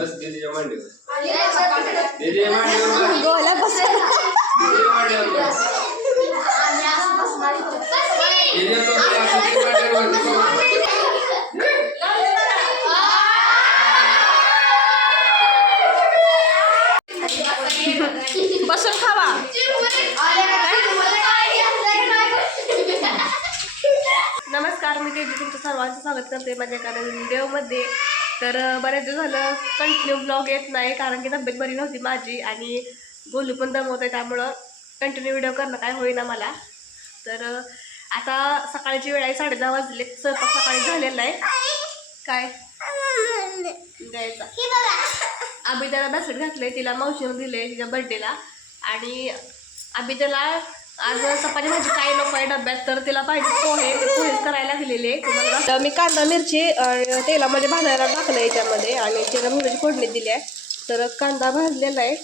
बस दीदीच्या मांडीवर दीदीच्या मांडीवर बस. गोला बस. दीदीच्या मांडीवर बस. दीदी तो दीदीच्या मांडीवर बस. बसून खावा. नमस्कार मी तेजी. तुमचं सर्वांचं स्वागत करते माझ्या एखाद्या व्हिडिओमध्ये तर बऱ्याचदा दिवस झालं कंटिन्यू ब्लॉग येत नाही कारण की तब्येत बरी नव्हती माझी आणि गोलू पण दमवत आहे त्यामुळं कंटिन्यू व्हिडिओ करणं काय होईना मला. तर आता सकाळची वेळ आहे साडे दहा वाजले स्वयंपाक सकाळी झालेला आहे. काय? द्यायचा. आम्ही त्याला बॅसेट घातले तिला मावशीनं दिले तिच्या बर्थडेला आणि आम्ही त्याला आज चपाती भाजी काही नको आहे डब्यात तर तिला पाहिजे पोहे ते पोहेच करायला दिलेले तुम्हाला तर मी कांदा मिरची तेलामध्ये भाजायला टाकलं याच्यामध्ये आणि तिला मुलाची फोडणी दिली आहे. तर कांदा भाजलेला आहे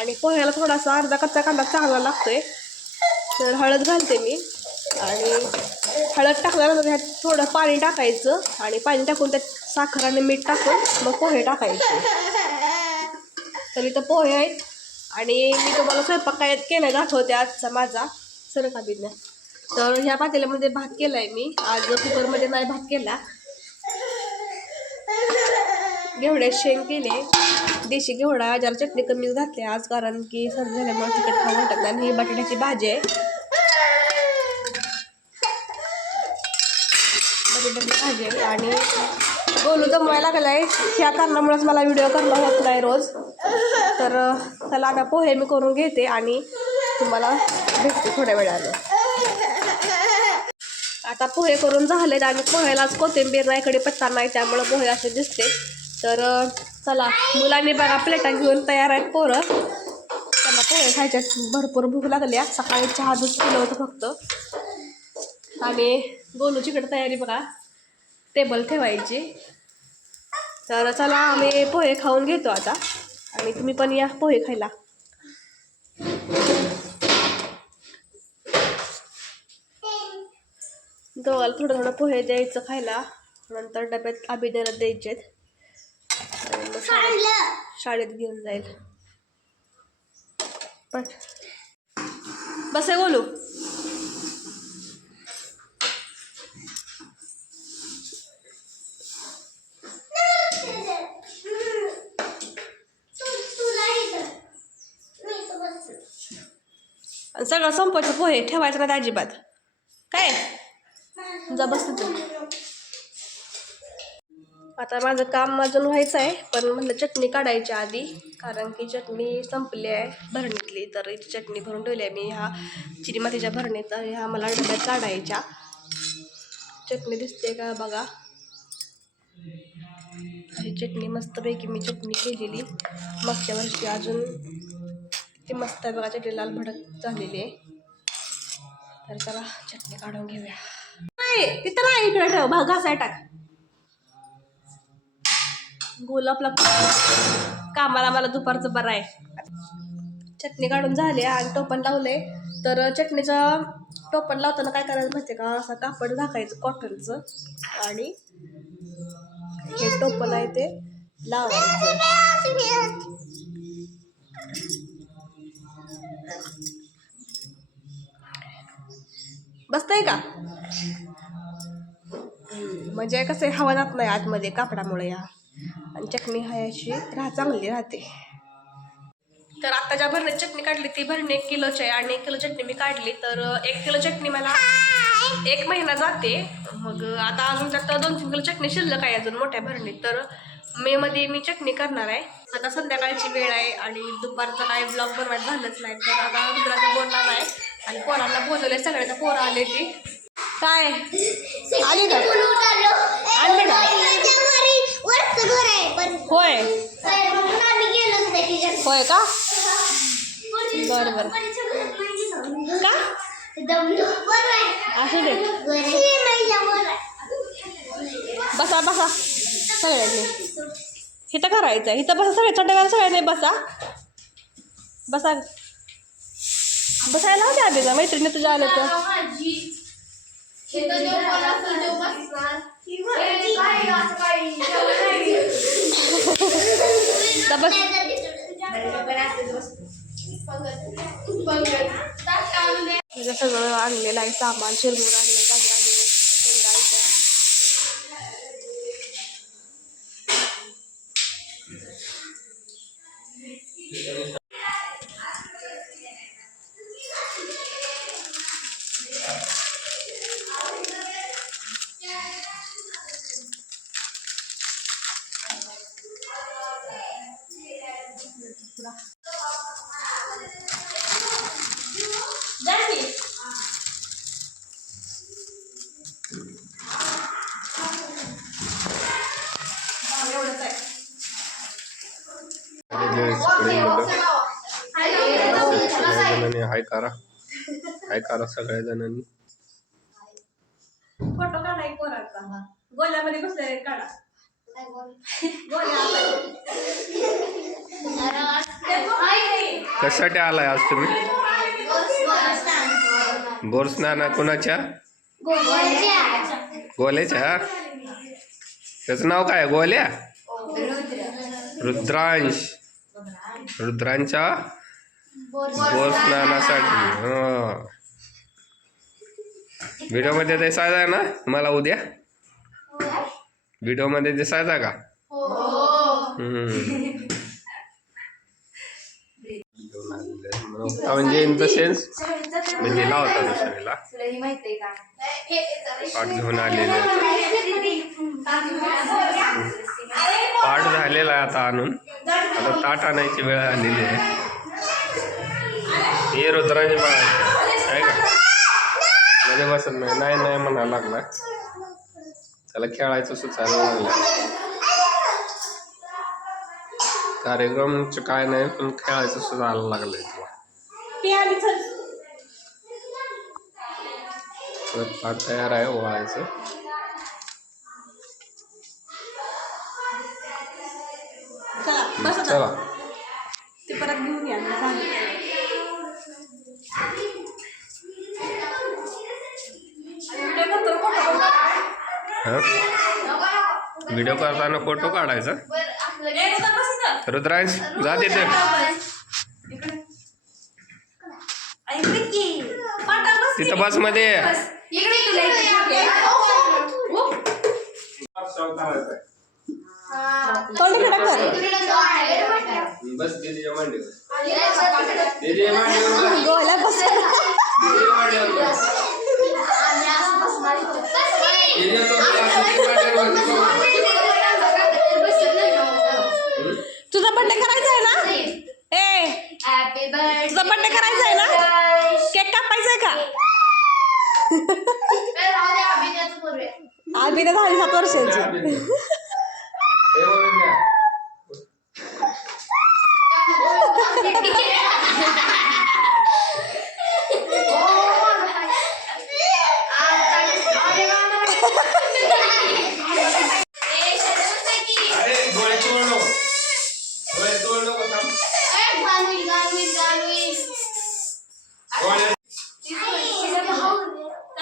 आणि पोह्याला थोडासा अर्धा कच्चा कांदा चांगला लागतोय. तर हळद घालते मी आणि हळद टाकल्यानंतर ह्यात थोडं पाणी टाकायचं आणि पाणी टाकून त्यात साखर आणि मीठ टाकून मग पोहे टाकायचे. तर इथं पोहे आहेत. आणि मी तुम्हाला स्वयंपाक काय केलाय दाखवते आजचा माझा. सर का तर ह्या पातेल्यामध्ये भात केलाय मी. आज कुकरमध्ये नाही भात केला. घेवड्या शेंग केले. देशी घेवडा ज्याला चटणी कमीच घातली आज कारण की सर्दी झाल्यामुळे तिखट खाऊ वाटत नाही ही बटाट्याची भाजी आहे. बटाट्याची भाजी आहे आणि गोलू दमवायला लागलाय. ह्या कारणामुळेच मला व्हिडिओ करणं होत नाही रोज. तर चला आता पोहे मी करून घेते आणि तुम्हाला भेटते थोड्या वेळाने. आता पोहे करून झालेत आणि पोह्यालाच कोथिंबीर नाही इकडे पत्ता नाही त्यामुळं पोहे असे दिसते. तर चला मुलांनी बघा प्लेटा घेऊन तयार आहेत पोरं. त्यांना पोहे खायच्या भरपूर भूक लागल्या सकाळी चहा दूध पिलं होतं फक्त. आणि गोलूचीकडे तयारी बघा. टेबल ठेवायची. तर चला आम्ही पोहे खाऊन घेतो आता. आणि तुम्ही पण या पोहे खायला. दोघाला थोडं थोडं पोहे द्यायचं खायला. नंतर डब्यात अभिनयाला द्यायचे मग शाळेत- शाळेत घेऊन जाईल. पण बस आहे बोलू सगळं संपायचं पोहे ठेवायचं नाही अजिबात? काय? जा बस आता माझं काम अजून व्हायचं आहे पण म्हटलं चटणी काढायची आधी कारण की चटणी संपली आहे भरणीतली तर इथे चटणी भरून ठेवली आहे मी. ह्या चिरी मातीच्या भरणीत तर ह्या मला डब्यात काढायच्या. चटणी दिसते का बघा? ही चटणी मस्तपैकी मी चटणी केलेली. मागच्या वर्षी अजून ती मस्त आहे बघा चटणी लाल भडक झालेली आहे. तर चला चटणी काढून घेऊया. नाही तिथं नाही इकडे ठेव भाग घासाय टाक. गोलापला कामाला मला दुपारचं बरं आहे. चटणी काढून झाली आणि टोपण लावले तर चटणीचं टोपण लावताना काय करायचं माहिती का? असं कापड झाकायचं कॉटनचं आणि हे टोपण आहे ते लावायचं. बसतंय का? म्हणजे कसं आहे, हवा जात नाही आतमध्ये कापडामुळे या. आणि चटणी ह्याची अशी राह चांगली राहते. तर आता ज्या भरणी चटणी काढली ती भरणी एक किलोची आहे. आणि एक किलो चटणी मी काढली तर एक किलो चटणी मला एक महिना जाते. मग आता अजून त्यात दोन तीन किलो चटणी शिल्लक आहे अजून मोठ्या भरणीत. तर मे मध्ये मी चटणी करणार आहे. आता संध्याकाळची वेळ आहे आणि दुपारचा काय ब्लॉग बनवायला झालंच नाही. तर आता रुद्राचा बोलणार आहे. आणि पोरांना बोलवले सगळ्याच्या पोरं आले ती काय? आली का? आणले का होय. होय का? बरं बरं. का? असू दे. बसा बसा. सगळ्यांनी. इथं करायचं आहे इथं बसा सगळ्या चटका सगळ्यांनी बसा. बसा. बसायला होते आधी मैत्रिणी तुझ्या आलं तर. बस. सगळं आणलेलं आहे सामान गाजर आणले सगळ्या हाय करा. हाय करा सगळ्या जणांनी फोटो काढा एक पोरांचा. गोल्यामध्ये बसलेले काढा. गोल्या कशासाठी आलाय आज तुम्ही? बोर स्नान कुणाच्या? गोल्याच्या? त्याचं नाव काय गोल्या? रुद्रांश. रुद्रांच्या बोर स्नानासाठी हं. व्हिडिओमध्ये दिसायचा ना? मला उद्या? व्हिडिओमध्ये दिसायचा का? म्हणजे इन द सेन्स? मी दिला होता दुसरीला पाठ घेऊन आलेले. पाठ झालेला आहे आता आणून. आता ताट आणायची वेळ आलेली आहे. हे रुद्रांची बाळ आहे. का? मध्ये बसत नाही नाही नाही म्हणायला लागला. त्याला खेळायचं सुचायला लागलं. कार्यक्रमचं काय नाही पण खेळायचं सुचायला लागलंय तुला तयार आहे ओवाळायचं. चला. ते परत घेऊन या. व्हिडिओ. हा? करताना फोटो काढायचा. रुद्रांश जा तिथे. तिथं बसमध्ये. तोंड कर. बस दीदीच्या मांडीवर दीदीच्या मांडीवर बस. दीदीच्या मांडीवर बस. दीदीच्या मांडीवर बस. हम्म? तुझा बर्थडे करायचा आहे ना? ए तुझा बर्थडे करायचा आहे ना? केक कापायचा आहे का? तर झाली सात वर्षाची.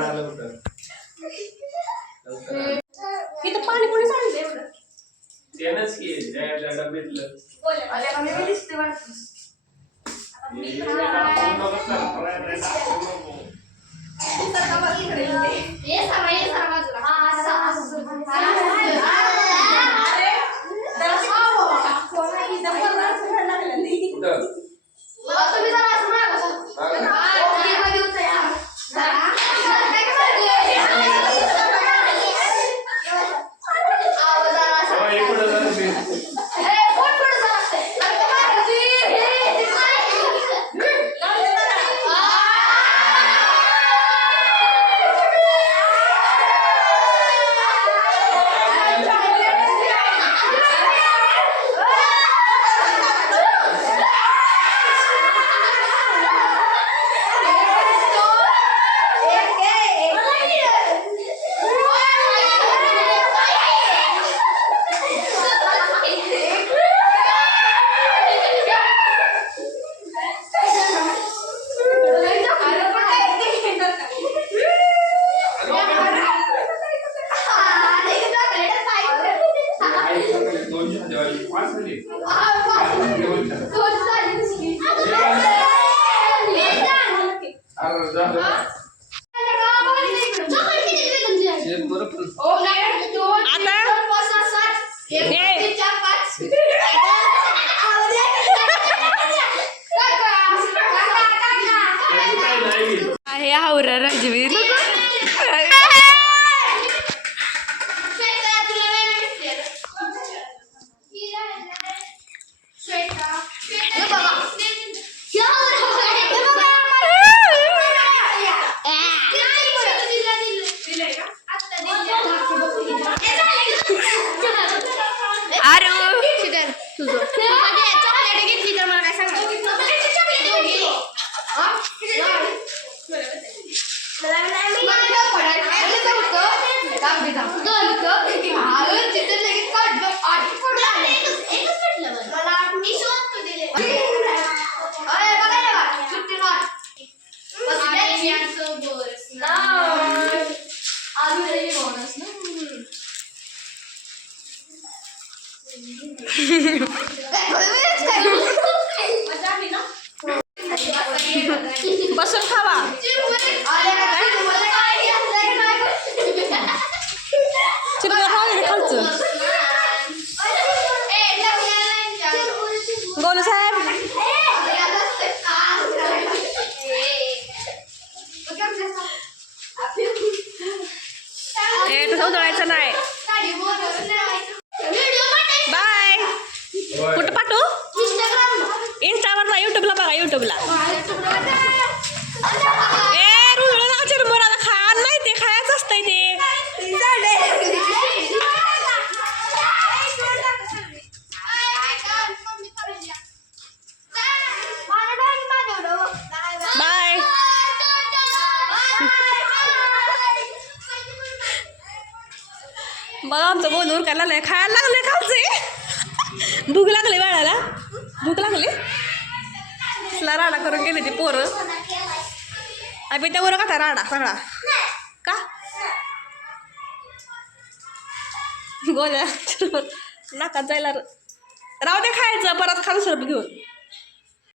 आलं. इथं पाणी कोणी सांगितलं एवढं त्यानंच की डब्यातलं. हे Alat. बसून खावा चिरमुरे खावा की खालचं गोलू साहेब ए तसं उधळायचं नाही बाय होय. कुठं पाठवू? इंस्टावर ना युट्यूबला बघा युट्यूबला ए रुळलं ना चिरमुराला खा नाही ते खायचं असतंय ते. बाय बघा आमचं गोल उरकायला लागलंय. खायला लागलंय खायचे भूक लागली बाळाला? भूक लागली? तिला राडा करून गेली ती पोरं. अभि त्यावर का राडा सगळा. का? गोल्या नाकात जायला. राहू दे खायचं परत खाली सरप घेऊन.